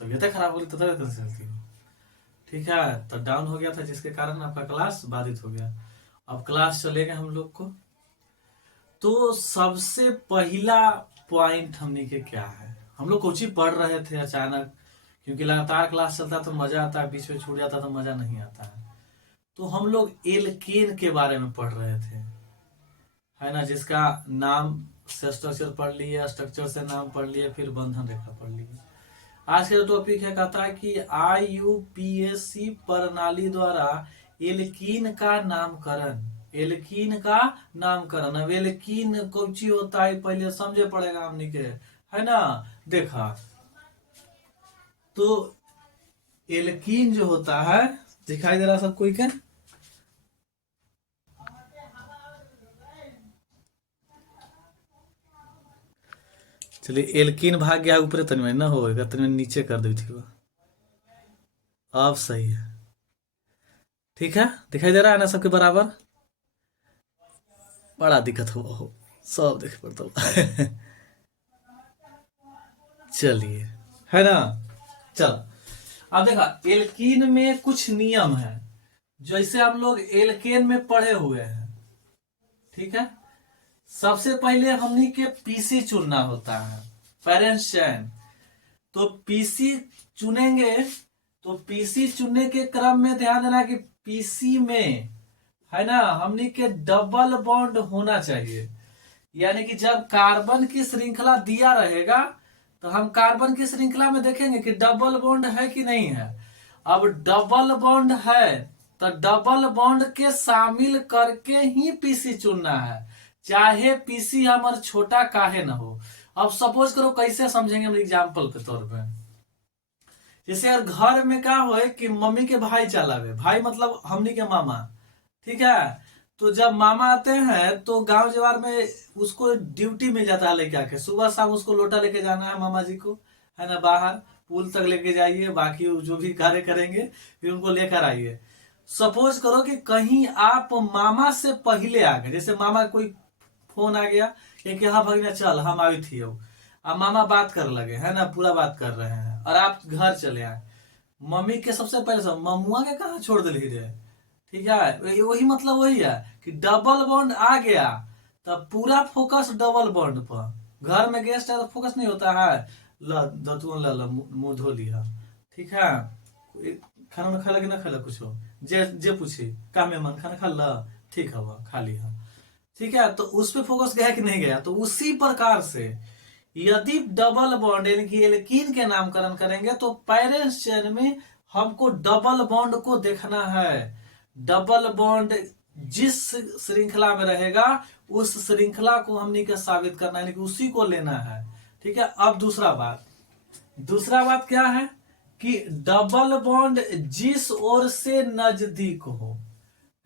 तबीयत खराब हो गई तो तबीयत कैसे चलती हो? ठीक है, तो डाउन हो गया था जिसके कारण आपका क्लास बाधित हो गया। अब क्लास चलेगा हम लोग को। तो सबसे पहला पॉइंट हमने के क्या है, हम लोग कोचिंग पढ़ रहे थे अचानक, क्योंकि लगातार क्लास चलता तो मजा आता है, बीच में छूट जाता तो मजा नहीं आता है। तो हम लोग एल्केन के बारे में पढ़ रहे थे, है ना, जिसका नाम से स्ट्रक्चर पढ़ लिए, स्ट्रक्चर से नाम पढ़ लिए, फिर बंधन रेखा पढ़ लिए। आज का जो टॉपिक है कहता है कि IUPAC प्रणाली द्वारा एल्कीन का नामकरण। एल्कीन का नामकरण। अब एल्कीन कौची होता है पहले समझे पड़ेगा हमने के, है ना। देखा तो एल्कीन जो होता है, दिखाई दे रहा सबको क्या? चलिए, एल्कीन भाग गया ऊपर, तनमें ना होगा, तनमें नीचे कर दी थी वो। अब सही है, ठीक है, दिखाई दे रहा है ना सबके बराबर। बड़ा दिक्कत हुआ हो, सब देख पड़ता हुआ। चलिए, है ना। चल, अब देखा एल्कीन में कुछ नियम है, जैसे हम लोग एल्केन में पढ़े हुए हैं। ठीक है, सबसे पहले हमनी के पीसी चुनना होता है, पेरेंट्स चयन। तो पीसी चुनेंगे, तो पीसी चुनने के क्रम में ध्यान देना कि पीसी में, है ना, हमनी के डबल बॉन्ड होना चाहिए। यानी कि जब कार्बन की श्रृंखला दिया रहेगा तो हम कार्बन की श्रृंखला में देखेंगे कि डबल बॉन्ड है कि नहीं है। अब डबल बॉन्ड है तो डबल बॉन्ड के शामिल करके ही पीसी चुनना है, चाहे पीसी हमार छोटा काहे ना हो। अब सपोज करो कैसे समझेंगे हम एग्जाम्पल के तौर पे। जैसे यार घर में क्या हो कि मम्मी के भाई चलावे, भाई मतलब हमनी के मामा, ठीक है। तो जब मामा आते हैं तो गांव जवार में उसको ड्यूटी मिल जाता है, लेके आके सुबह शाम उसको लोटा लेके जाना है मामा जी को, है ना, बाहर पुल तक लेके जाइए, बाकी जो भी कार्य करेंगे फिर उनको लेकर आइए। सपोज करो कि कहीं आप मामा से पहले आ गए, जैसे मामा कोई फोन आ गया कि हाँ भगना चल हम आई थी, अब मामा बात कर लगे, है ना, पूरा बात कर रहे हैं और आप घर चले आए। मम्मी के सबसे पहले सब ममुआ के कहा छोड़ दिली रे, ठीक है। वही मतलब वही है कि डबल बॉन्ड आ गया तब पूरा फोकस डबल बॉन्ड पर। घर में गेस्ट है तो फोकस नहीं होता है, ल दतुन ल मुंह धो लिया, ठीक है। खाना ना खा कि ना खा कुछ हो, जे जे पूछी का मेहमान खाना खा ला, ठीक है वह खा लिया, ठीक है। तो उस पे फोकस गया कि नहीं गया। तो उसी प्रकार से यदि डबल बॉन्ड यानी कि एल्कीन के नामकरण करेंगे तो पेरेंट्स चेन में हमको डबल बॉन्ड को देखना है। डबल बॉन्ड जिस श्रृंखला में रहेगा उस श्रृंखला को हमने के साबित करना है, उसी को लेना है, ठीक है। अब दूसरा बात क्या है कि डबल बॉन्ड जिस ओर से नजदीक हो,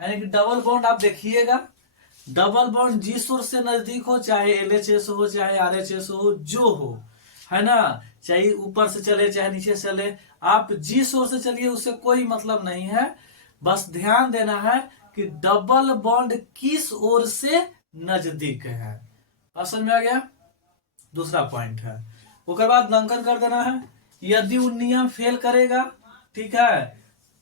यानी कि डबल बॉन्ड आप देखिएगा, डबल बॉन्ड जिस ओर से नजदीक हो, चाहे LHS हो चाहे RHS हो, जो हो, है ना, चाहे ऊपर से चले चाहे नीचे से चले, आप जिस ओर से चलिए उससे कोई मतलब नहीं है। बस ध्यान देना है कि डबल बॉन्ड किस ओर से नजदीक है। बात समझ में आ गया? दूसरा पॉइंट है, उसके बाद नामांकन कर देना है। यदि वो नियम फेल करेगा, ठीक है,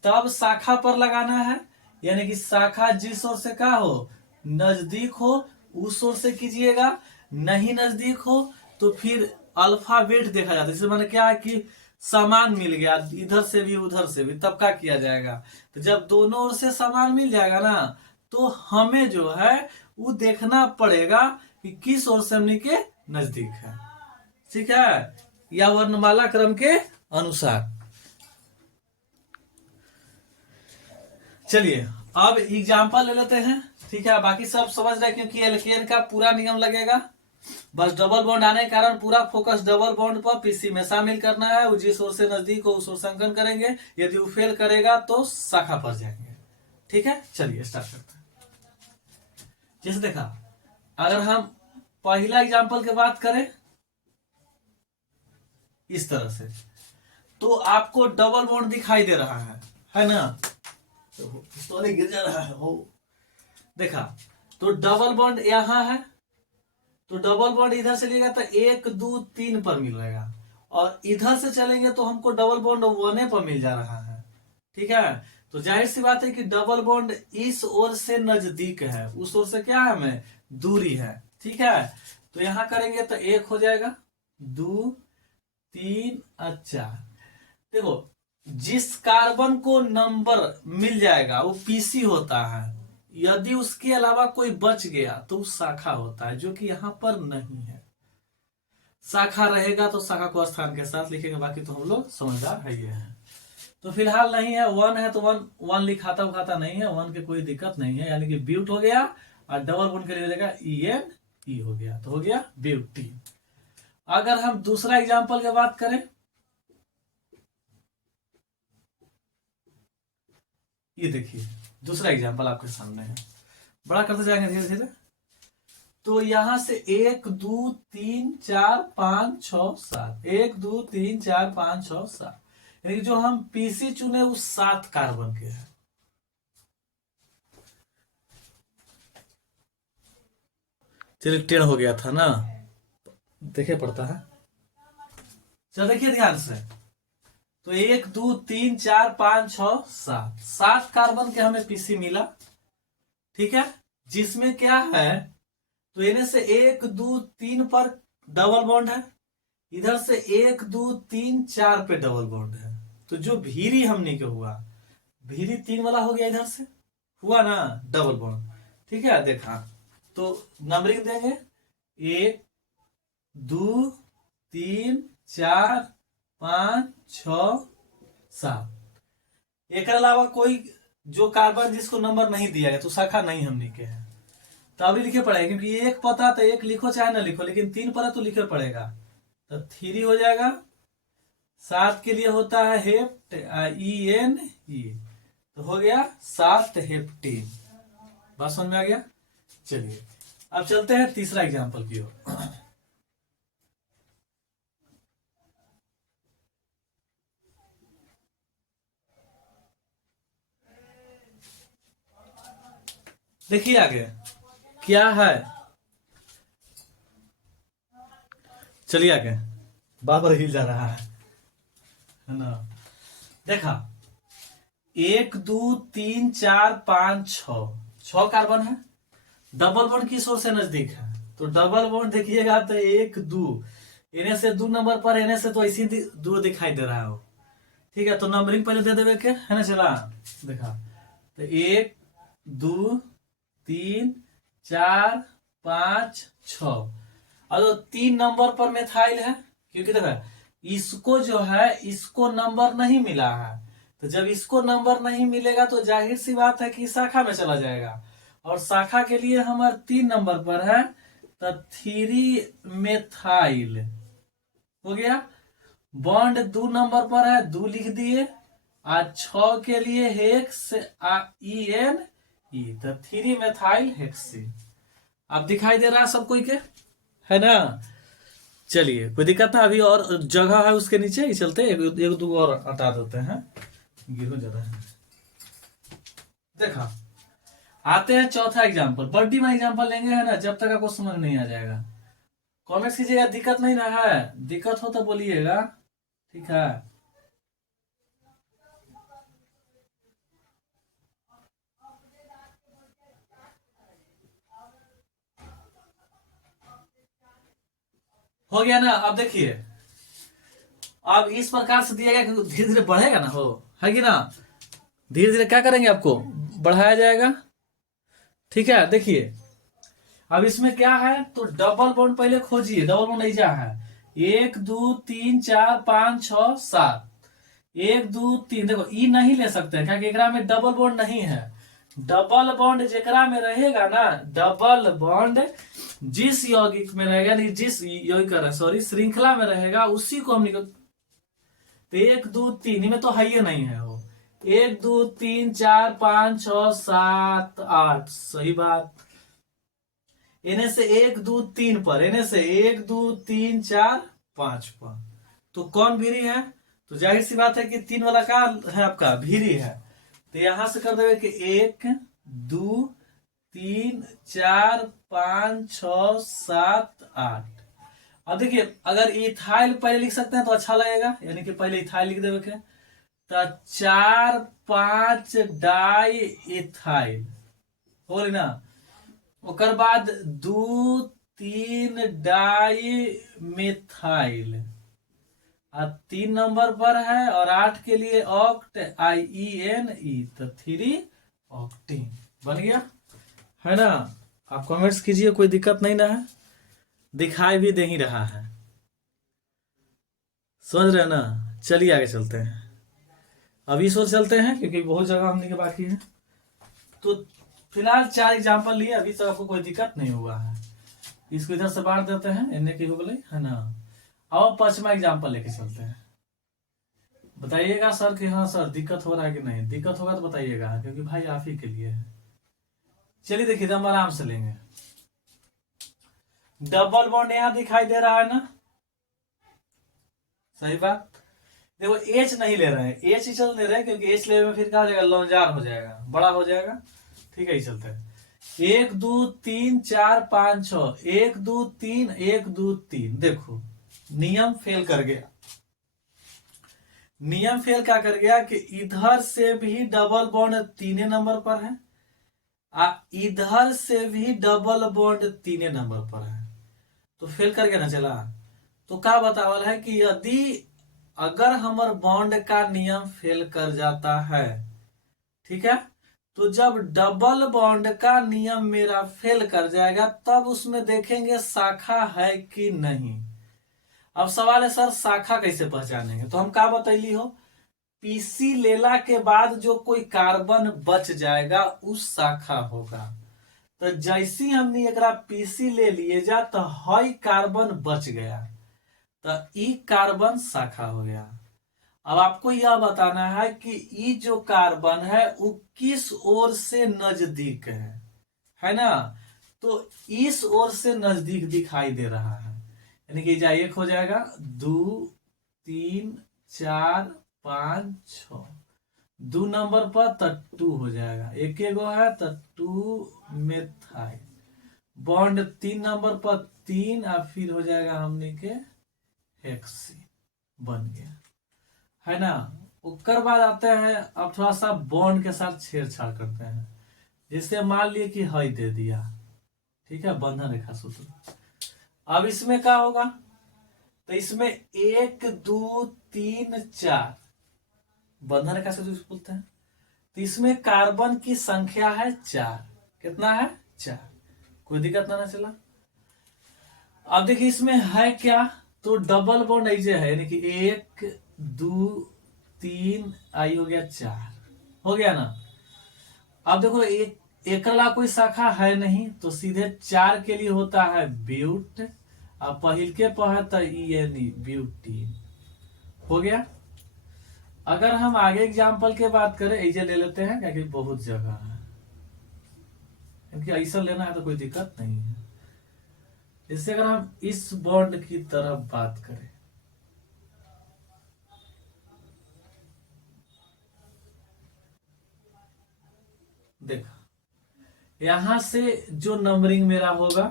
तब शाखा पर लगाना है, यानी कि शाखा जिस ओर से क्या हो नजदीक हो उस ओर से कीजिएगा, नहीं नजदीक हो तो फिर अल्फाबेट देखा जाता है। जैसे मैंने क्या है कि सामान मिल गया इधर से भी उधर से भी, तब क्या किया जाएगा। तो जब दोनों ओर से सामान मिल जाएगा ना, तो हमें जो है वो देखना पड़ेगा कि किस ओर से हमने के नजदीक है, ठीक है, या वर्णमाला क्रम के अनुसार। चलिए अब एग्जाम्पल ले लेते हैं, ठीक है। बाकी सब समझ रहे हैं क्योंकि एल्केन का पूरा नियम लगेगा। बस डबल बॉन्ड आने के कारण पूरा फोकस डबल बॉन्ड पर पीसी में शामिल करना है। वो जिस ओर से नजदीक हो उस ओर से अंकन करेंगे, यदि वो फेल करेगा तो शाखा पर जाएंगे, ठीक है। चलिए स्टार्ट करते हैं। जैसे देखा, अगर हम पहला एग्जाम्पल की बात करें इस तरह से, तो आपको डबल बॉन्ड दिखाई दे रहा है ना, तो गिर जा रहा है हो, देखा। तो डबल बॉन्ड यहां है, तो डबल बॉन्ड इधर से लिएगा तो 1 2 3 पर मिलेगा। और इधर से चलेंगे तो हमको डबल बॉन्ड 1 पर मिल जा रहा है। ठीक है, तो जाहिर सी बात है कि डबल बॉन्ड इस ओर से नजदीक है, उस ओर से क्या है हमें दूरी है। ठीक है, तो यहां करेंगे तो 1 हो जाएगा, 2 3 अच्छा। देखो, जिस कार्बन को नंबर मिल जाएगा वो पीसी होता है, यदि उसके अलावा कोई बच गया तो वो शाखा होता है, जो कि यहां पर नहीं है। शाखा रहेगा तो शाखा को स्थान के साथ लिखेंगे, बाकी तो हम लोग समझदार है ये है। तो फिलहाल नहीं है, 1 है तो 1 1 लिखाता उखाता नहीं है, 1 की कोई दिक्कत नहीं है, यानी कि ब्यूट हो गया। और डबल बॉन्ड के लिए देगा EN E हो गया, तो हो गया ब्यूटीन। अगर हम दूसरा एग्जाम्पल की बात करें, ये देखिए दूसरा एग्जाम्पल आपके सामने है, बड़ा करते जाएंगे धीरे धीरे। तो यहां से 1 2 3 4 5 6 7, 1 2 3 4 5 6 7, यानी जो हम पीसी चुने उस 7 कार्बन के हैं। चलिए 10 हो गया था ना, देखे पड़ता है। चलो देखिए ध्यान से, तो 1 2 3 4 5 6 7, 7 कार्बन के हमें पीसी मिला। ठीक है, जिसमें क्या है, तो इन्हें से 1 2 3 पर डबल बॉन्ड है, इधर से 1 2 3 4 पे डबल बॉन्ड है। तो जो भीरी हमने के हुआ, भीरी 3 वाला हो गया, इधर से हुआ ना डबल बॉन्ड। ठीक है, देखा तो नंबरिंग देंगे 1 2 3 4 5 6 7। एक अलावा कोई जो कार्बन जिसको नंबर नहीं दिया गया तो शाखा नहीं हमने के है, तो अभी लिखे पड़ेगा, क्योंकि एक पता तो एक लिखो चाहे ना लिखो, लेकिन 3 पर तो लिखे पड़ेगा। तो 3 हो जाएगा। 7 के लिए होता है हेप्ट, ENE, तो हो गया 7 हेप्टीन। बात समझ में आ गया। चलिए अब चलते हैं तीसरा एग्जाम्पल की ओर। देखिए आगे क्या है, चलिए आगे, बाबर हिल जा रहा है ना। देखा 1 2 3 4 5 6 कार्बन है, डबल बॉन्ड किस ओर से नजदीक है, तो डबल बॉन्ड देखिएगा तो 1 2, इन्हें से 2 नंबर पर, इन्हें से तो ऐसी दूर दिखाई दे रहा हो। ठीक है, तो नंबरिंग पहले दे देवे के है ना, चला देखा तो 1 2 3 4 5 6, और तो 3 नंबर पर मेथाइल है, क्योंकि देखा इसको जो है इसको नंबर नहीं मिला है, तो जब इसको नंबर नहीं मिलेगा तो जाहिर सी बात है कि शाखा में चला जाएगा, और शाखा के लिए हमारे 3 नंबर पर है, तो 3 मेथाइल हो गया। बॉन्ड 2 नंबर पर है, 2 लिख दिए, और 6 के लिए हेक्स ENE, तो 3 मेथाइल हेक्सिन। अब दिखाई दे रहा है सब कोई के, है ना। चलिए कोई दिक्कत ना, अभी और जगह है उसके नीचे ही चलते, एक दो और हटा देते हैं, गिरो ज्यादा है। देखा, आते हैं चौथा एग्जाम्पल, बड्डी में एग्जाम्पल लेंगे है ना, जब तक आपको समझ नहीं आ जाएगा। कॉमेंट्स कीजिएगा, दिक्कत नहीं ना है, दिक्कत हो तो बोलिएगा। ठीक है, हो गया ना। अब देखिए, अब इस प्रकार से दिया गया कि धीरे धीरे बढ़ेगा ना, हो है कि ना, धीरे धीरे क्या करेंगे आपको बढ़ाया जाएगा। ठीक है, देखिए अब इसमें क्या है, तो डबल बॉन्ड पहले खोजिए, डबल बॉन्ड ऐसा है 1 2 3 4 5 6 7, 1 2 3, देखो ई नहीं ले सकते क्योंकि एकरा में डबल बॉन्ड नहीं है। डबल बॉन्ड जेकरा में रहेगा ना, डबल बॉन्ड जिस यौगिक में रहेगा, नहीं जिस यौगिक सॉरी श्रृंखला में रहेगा उसी को हम निकल, तो 1 2 3 में तो है ही नहीं है वो, 1 2 3 4 5 6 7 8, सही बात। इन्हें से 1 2 3 पर, इन्हें से 1 2 3 4 5 पर, तो कौन भीरी है, तो जाहिर सी बात है कि 3 वाला का है आपका भीरी है, तो यहां से कर देवे कि 1 2 3 4 5 6 7 8, अब देखिए, अगर इथाइल पहले लिख सकते हैं तो अच्छा लगेगा, यानी कि पहले इथाइल लिख देवे के, तो 4 5 डाई इथाइल हो रही ना। ओकर बाद 2 3 डाई मिथाइल, और 3 नंबर पर है, और 8 के लिए ऑक्ट, IENE, तो 3 ऑक्टीन बन गया, है ना। आप कमेंट्स कीजिए, कोई दिक्कत नहीं ना है, दिखाई भी दे ही रहा है, समझ रहे हैं ना। चलिए आगे चलते हैं, अभी इस ओर चलते हैं क्योंकि बहुत जगह हमने के बाकी है। तो फिलहाल 4 एग्जाम्पल लिए, अभी तक आपको कोई दिक्कत नहीं हुआ है। इसको इधर से बांट देते हैं, एन की हो गई, है ना। अब 5वां एग्जाम्पल लेके चलते हैं। बताइएगा सर कि हाँ सर दिक्कत हो रहा है कि नहीं, दिक्कत होगा तो बताइएगा, क्योंकि भाई आप ही के लिए है। चलिए देखिए, हम आराम से लेंगे। डबल बॉन्ड यहां दिखाई दे रहा है ना, सही बात। देखो एच नहीं ले रहे हैं, एच चल दे रहे हैं, क्योंकि एच ले में फिर क्या हो जाएगा, लौंजार हो जाएगा, बड़ा हो जाएगा। ठीक है, ही चलते हैं। 1 2 3 4 5 6, 1 2 3 1 2 3, देखो नियम फेल कर गया। नियम फेल क्या कर गया कि इधर से भी डबल बॉन्ड 3 नंबर पर है, इधर से भी डबल बॉन्ड 3 नंबर पर है, तो फेल कर गया ना चला। तो क्या बतावल है कि यदि अगर हमर बॉन्ड का नियम फेल कर जाता है, ठीक है, तो जब डबल बॉन्ड का नियम मेरा फेल कर जाएगा, तब उसमें देखेंगे शाखा है कि नहीं। अब सवाल है सर शाखा कैसे पहचानेंगे, तो हम क्या बतैली हो, पीसी लेला के बाद जो कोई कार्बन बच जाएगा उस शाखा होगा। तो जैसी हमने एक पीसी ले लिए जा, तो हई कार्बन बच गया, तो ई कार्बन शाखा हो गया। अब आपको यह बताना है कि ई जो कार्बन है वो किस ओर से नजदीक है ना। तो इस ओर से नजदीक दिखाई दे रहा है, यानी कि जा एक हो जाएगा, 2 3 4 5 6, 2 नंबर पर तो 2 हो जाएगा, एक गो है तो 2 मेथाइल बॉन्ड, 3 नंबर पर 3, और फिर हो जाएगा हमने के हेक्सी, बन गया, है ना। उसके बाद आते हैं, अब थोड़ा सा बॉन्ड के साथ छेड़छाड़ करते हैं, जिससे मान लिए कि हई दे दिया, ठीक है, बंधन रेखा सूत्र। अब इसमें क्या होगा, तो इसमें 1 2 3 4 बंधन रेखा सूत्र बोलते हैं। तो इसमें कार्बन की संख्या है 4, कितना है 4, कोई दिक्कत ना चला। अब देखिए इसमें है क्या, तो डबल बॉन्ड ऐसे है, यानी कि 1 2 3 आई हो गया 4, हो गया ना। अब देखो एकला कोई शाखा है नहीं, तो सीधे 4 के लिए होता है ब्यूट, अब पहिल के पहता ब्यूटीन, हो गया। अगर हम आगे एग्जाम्पल के बात करें, ऐसे ले लेते हैं क्योंकि बहुत जगह है, क्योंकि ऐसा लेना है तो कोई दिक्कत नहीं है। इससे अगर हम इस बॉन्ड की तरफ बात करें, देखा यहां से जो नंबरिंग मेरा होगा,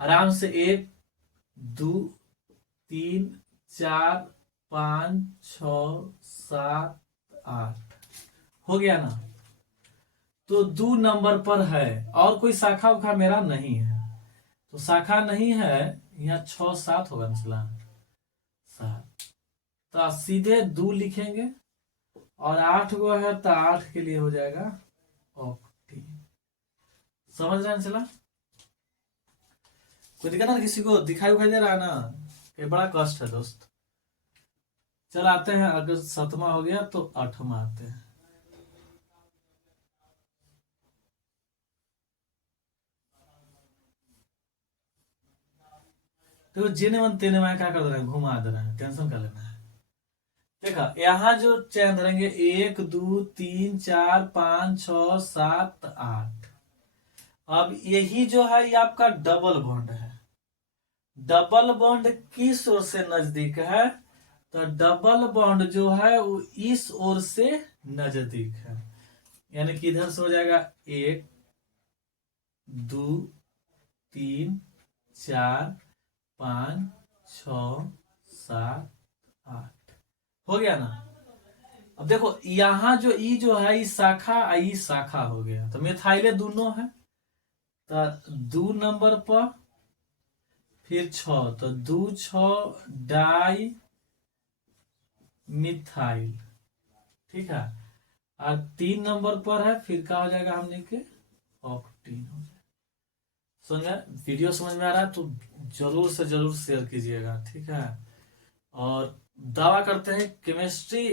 आराम से 1 2 3 4 5 6 7 8, हो गया ना। तो 2 नंबर पर है, और कोई शाखा उखा मेरा नहीं है, तो शाखा नहीं है, यहाँ 6 7 होगा ना, 7, तो सीधे 2 लिखेंगे, और 8 गो है तो 8 के लिए हो जाएगा ऑक्टी, समझ रहे हैं चला। कोई दिक्कत ना, किसी को दिखाई उखाई दे रहा है ना, ये बड़ा कष्ट है दोस्त। चल आते हैं, अगर 7वां हो गया तो 8वां आते हैं। तो जिन्हें मन तेने मैं क्या कर दे रहे हैं, घुमा दे रहे हैं, टेंशन कर लेना है। देखा यहाँ जो चैन धरेंगे, 1 2 3 4 5 6 7 8, अब यही जो है ये आपका डबल बॉन्ड है। डबल बॉन्ड किस ओर से नजदीक है, तो डबल बॉन्ड जो है वो इस ओर से नजदीक है, यानी कि इधर से हो जाएगा 1 2 3 4 5 6 7 8 हो गया ना। अब देखो यहाँ जो ई जो है ई शाखा ई शाखा हो गया, तो मिथाइले दोनों है, तो 2 नंबर पर फिर 6, तो 2 6 डाई मिथाइल, ठीक है। और 3 नंबर पर है, फिर क्या हो जाएगा हमने के ऑक्टीन हो जाएगा। समझ में, वीडियो समझ में आ रहा है तो जरूर से जरूर शेयर कीजिएगा, ठीक है। और दावा करते हैं केमिस्ट्री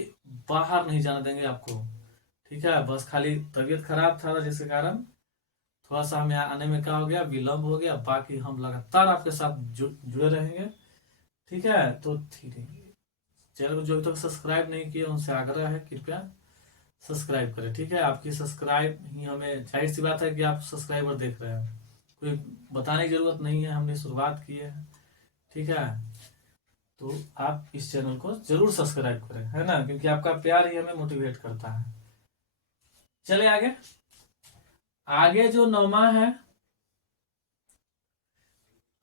बाहर नहीं जाने देंगे आपको, ठीक है। बस खाली तबीयत खराब था जिसके कारण थोड़ा सा हमें आने में क्या हो गया, विलम्ब हो गया। बाकी हम लगातार आपके साथ जुड़े रहेंगे, ठीक है। तो चैनल को जो अभी तक सब्सक्राइब नहीं किया उनसे आग्रह है कृपया सब्सक्राइब करें, ठीक है। आपकी सब्सक्राइब ही हमें, जाहिर सी बात है कि आप सब्सक्राइबर देख रहे हैं, कोई बताने की जरूरत नहीं है, हमने शुरुआत की है, ठीक है। तो आप इस चैनल को जरूर सब्सक्राइब करें, है ना, क्योंकि आपका प्यार ही हमें मोटिवेट करता है। चले आगे। आगे जो 9वां है,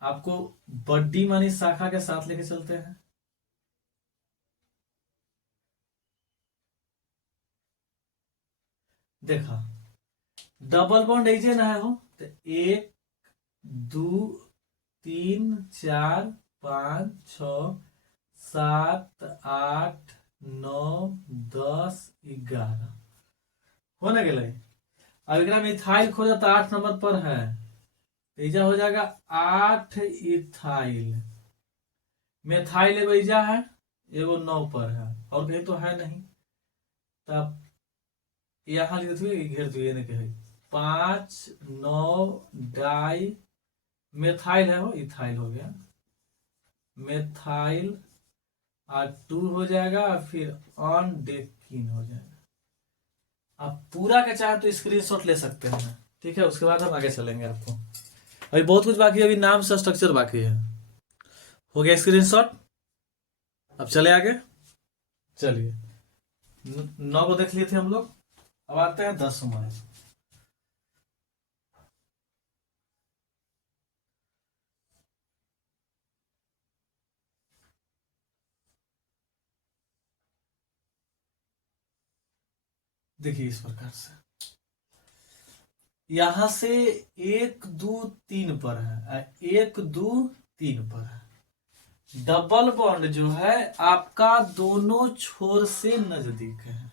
आपको बड्डी मानी शाखा के साथ लेके चलते हैं। देखा, डबल बॉन्ड ऐसे ना है हो, तो 1 2 3 4 5 6 7 8 9 10 11 हो ना गए। अब एक मिथाइल खोजा तो 8 नंबर पर है, ऐजा हो जाएगा 8 इथाइल। मेथाइल एगो ऐजा है, एगो 9 पर है, और कहीं तो है नहीं, तब यहाँ लिख दो, घेर दो, ये नहीं कहे 5 9 डाई मेथाइल है, वो इथाइल हो गया, मेथाइल और 2 हो जाएगा, और फिर ऑन डेकिन हो जाएगा। आप पूरा का चाहे तो स्क्रीनशॉट ले सकते हैं, ठीक है। उसके बाद हम आगे चलेंगे। आपको अभी बहुत कुछ बाकी है, अभी नाम से स्ट्रक्चर बाकी है। हो गया स्क्रीनशॉट, अब चले आगे। चलिए, 9 को देख लिए थे हम लोग, अब आते हैं 10वां। देखिए इस प्रकार से, यहां से 1 2 3 पर है, 1 2 3 पर है। डबल बॉन्ड जो है आपका दोनों छोर से नजदीक है,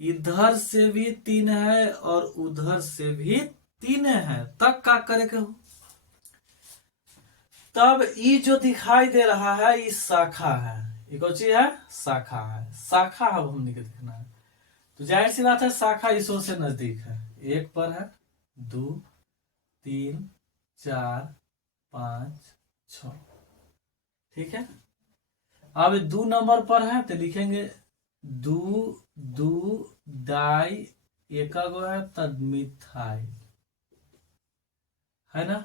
इधर से भी 3 है और उधर से भी 3 है, तब क्या करे के हो, तब ये जो दिखाई दे रहा है ये शाखा है, ये कौन चीज है, शाखा है। शाखा अब हमने के देखना है, तो जाहिर सी बात है शाखा इस ओर से नजदीक है, 1 पर है, 2 3 4 5 6, ठीक है। अब 2 नंबर पर है तो लिखेंगे 2 2 डाई, एक गो है तब मिथाइल, है ना।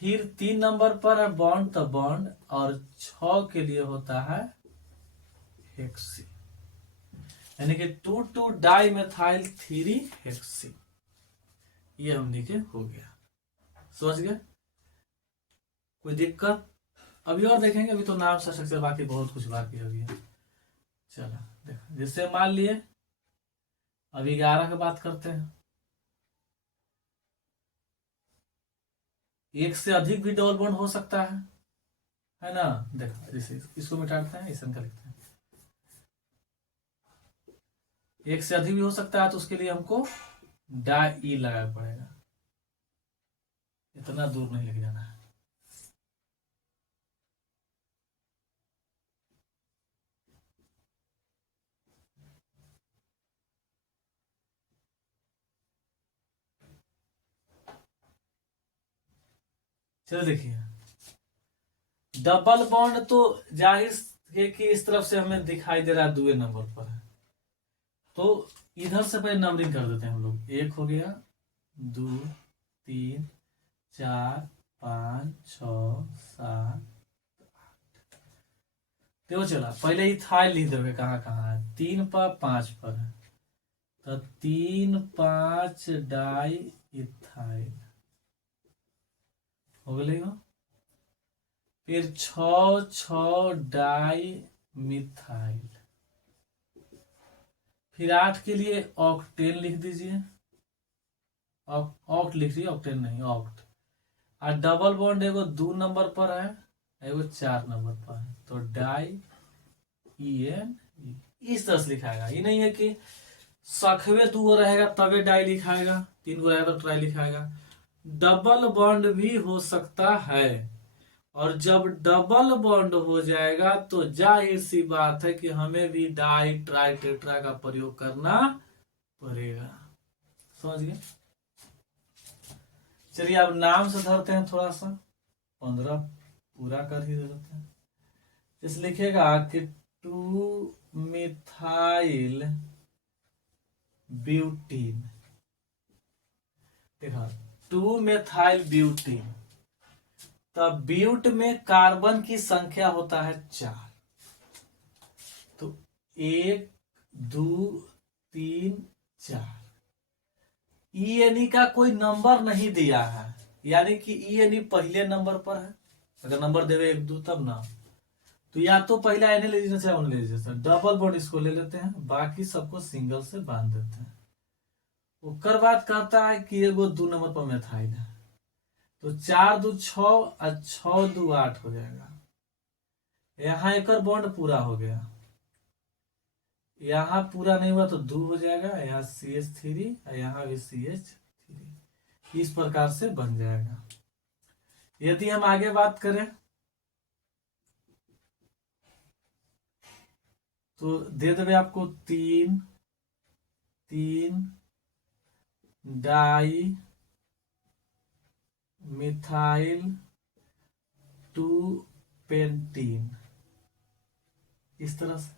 फिर 3 नंबर पर है बॉन्ड, तो बॉन्ड, और 6 के लिए होता है हेक्सी, यानी कि 2 2 डाई मेथाइल 3 हेक्सी। ये हमने के हो गया, समझ गए, कोई दिक्कत। अभी और देखेंगे, अभी तो नाम स्ट्रक्चर बाकी बहुत कुछ बाकी अभी है। चलो देखो, जिससे मान लिए अभी 11 की बात करते हैं। एक से अधिक भी डबल बॉन्ड हो सकता है ना। देखो जैसे इसको मिटाते हैं, ऐसा का लिखते हैं, एक से अधिक भी हो सकता है, तो उसके लिए हमको डाई लगाना पड़ेगा, इतना दूर नहीं लेके जाना है। चलो देखिए, डबल बॉन्ड तो जाहिर है कि इस तरफ से हमें दिखाई दे रहा है, 2 नंबर पर है, तो इधर से पहले नंबरिंग कर देते हैं हम लोग। 1 हो गया, 2 3 4 5 6 7, देखो चला पहले इथाइल लिख दोगे, कहाँ कहाँ है, 3 पर 5 पर है, तो 3 5 डाई इथाइल हो गई हो। फिर 6 डाई मिथाइल, फिर 8 के लिए ऑक्टेन लिख दीजिए, ऑक्ट लिख दीजिए, ऑक्टेन नहीं ऑक्ट। और डबल बॉन्ड एगो 2 नंबर पर है, एगो 4 नंबर पर है, तो डाई EN इस तरह से लिखाएगा। ये नहीं है कि सखवे 2 रहेगा तबे डाई लिखाएगा, 3 गो रहेगा तो ट्राई लिखाएगा। डबल बॉन्ड भी हो सकता है, और जब डबल बॉन्ड हो जाएगा तो जाहिर सी बात है कि हमें भी डाई ट्राई टेट्रा का प्रयोग करना पड़ेगा। समझ गए? चलिए अब नाम से धरते हैं थोड़ा सा, 15 पूरा कर ही देते हैं। इस लिखेगा कि 2 मिथाइल ब्यूटीन, देखा 2 मिथाइल ब्यूटीन, तब ब्यूट में कार्बन की संख्या होता है 4, तो 1 2 3 4। ENE का कोई नंबर नहीं दिया है, यानी कि ENE पहले नंबर पर है। अगर नंबर देवे 1 2 तब ना, तो या तो पहला एन ले लीजिए चाहे ले लीजिए, डबल बॉन्ड इसको ले लेते हैं, बाकी सबको सिंगल से बांध देते हैं। ओकर बाद कहता है कि एगो 2 नंबर पर मिथाइल है, तो 4 2 6 और 6 2 8 हो जाएगा। यहाँ एक बॉन्ड पूरा हो गया, यहाँ पूरा नहीं हुआ तो 2 हो जाएगा, यहाँ CH3 और यहाँ भी CH3, इस प्रकार से बन जाएगा। यदि हम आगे बात करें तो दे देवे आपको 3 3 डाई मिथाइल 2 पेंटीन, इस तरह से।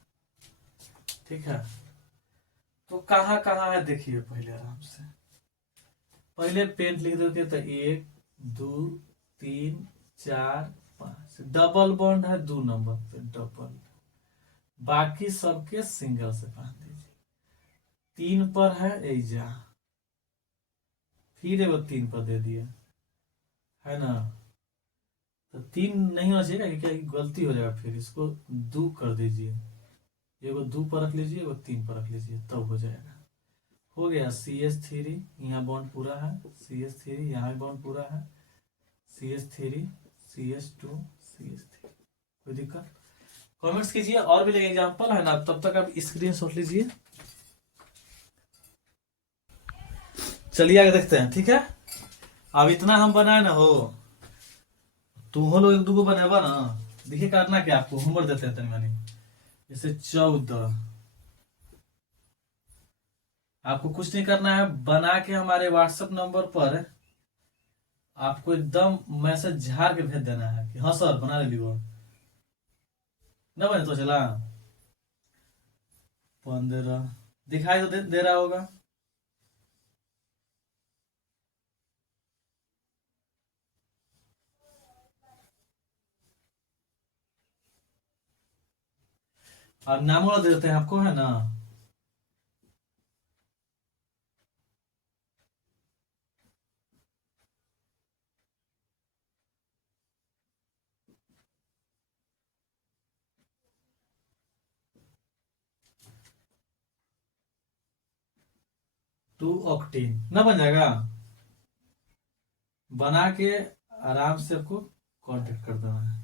ठीक है, तो कहाँ कहाँ है देखिए पहले आराम से। पहले पेंट लिख देते तो 1 2 3 4 5, डबल बॉन्ड है 2 नंबर पे डबल, बाकी सबके सिंगल से बांध दीजिए। 3 पर है एजा, फिर एगो 3 पर दे दिया है ना, तो 3 नहीं होना चाहिए क्या, गलती हो जाएगा, फिर इसको 2 कर दीजिए, एगो 2 पर रख लीजिए, एगो 3 पर रख लीजिए, तब हो जाएगा। हो गया CH3, यहाँ बॉन्ड पूरा है, CH3 यहाँ भी बॉन्ड पूरा है, CH3 CH2 CH3, कोई दिक्कत? कमेंट्स कीजिए, और भी लेंगे एग्जांपल है ना, तब तक आप स्क्रीनशॉट लीजिए। चलिए आगे देखते हैं। ठीक है, अब इतना हम बनाए ना हो, तुम हो लोग 1 2 को बनावा ना, देखिए करना क्या, आपको होमवर्क देते हैं तनी मनी। जैसे 14, आपको कुछ नहीं करना है, बना के हमारे व्हाट्सएप नंबर पर आपको एकदम मैसेज झाड़ के भेज देना है कि हाँ सर बना ले लियो, ना बने तो चला। 15 दिखाई तो दे रहा होगा। और नाम वाला दे देते हैं आपको, है ना। टू ऑक्टीन ना बन जाएगा, बना के आराम से आपको कांटेक्ट कर देना है।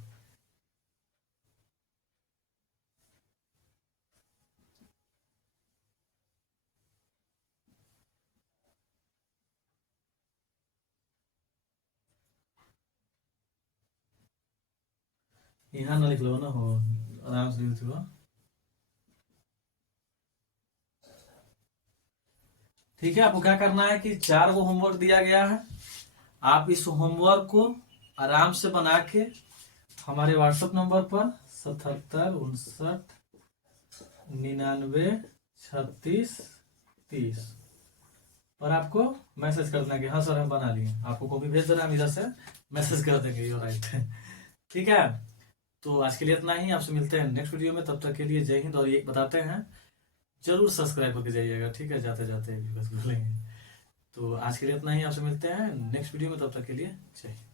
यहाँ ना लिख लो ना, हो आराम से लिख लो। ठीक है, आपको क्या करना है कि 4 गो होमवर्क दिया गया है, आप इस होमवर्क को आराम से बना के हमारे व्हाट्सएप नंबर पर 77 59 99 36 30 पर आपको मैसेज कर देना कि हाँ सर हम बना लिए, आपको कॉपी भेज देना, हम इधर से मैसेज कर देंगे, यो राइट। ठीक है, तो आज के लिए इतना ही, आपसे मिलते हैं नेक्स्ट वीडियो में, तब तक के लिए जय हिंद। और ये बताते हैं जरूर सब्सक्राइब करके जाइएगा, ठीक है, जाते जाते बस बोलेंगे। तो आज के लिए इतना ही, आपसे मिलते हैं नेक्स्ट वीडियो में, तब तक के लिए जय हिंद।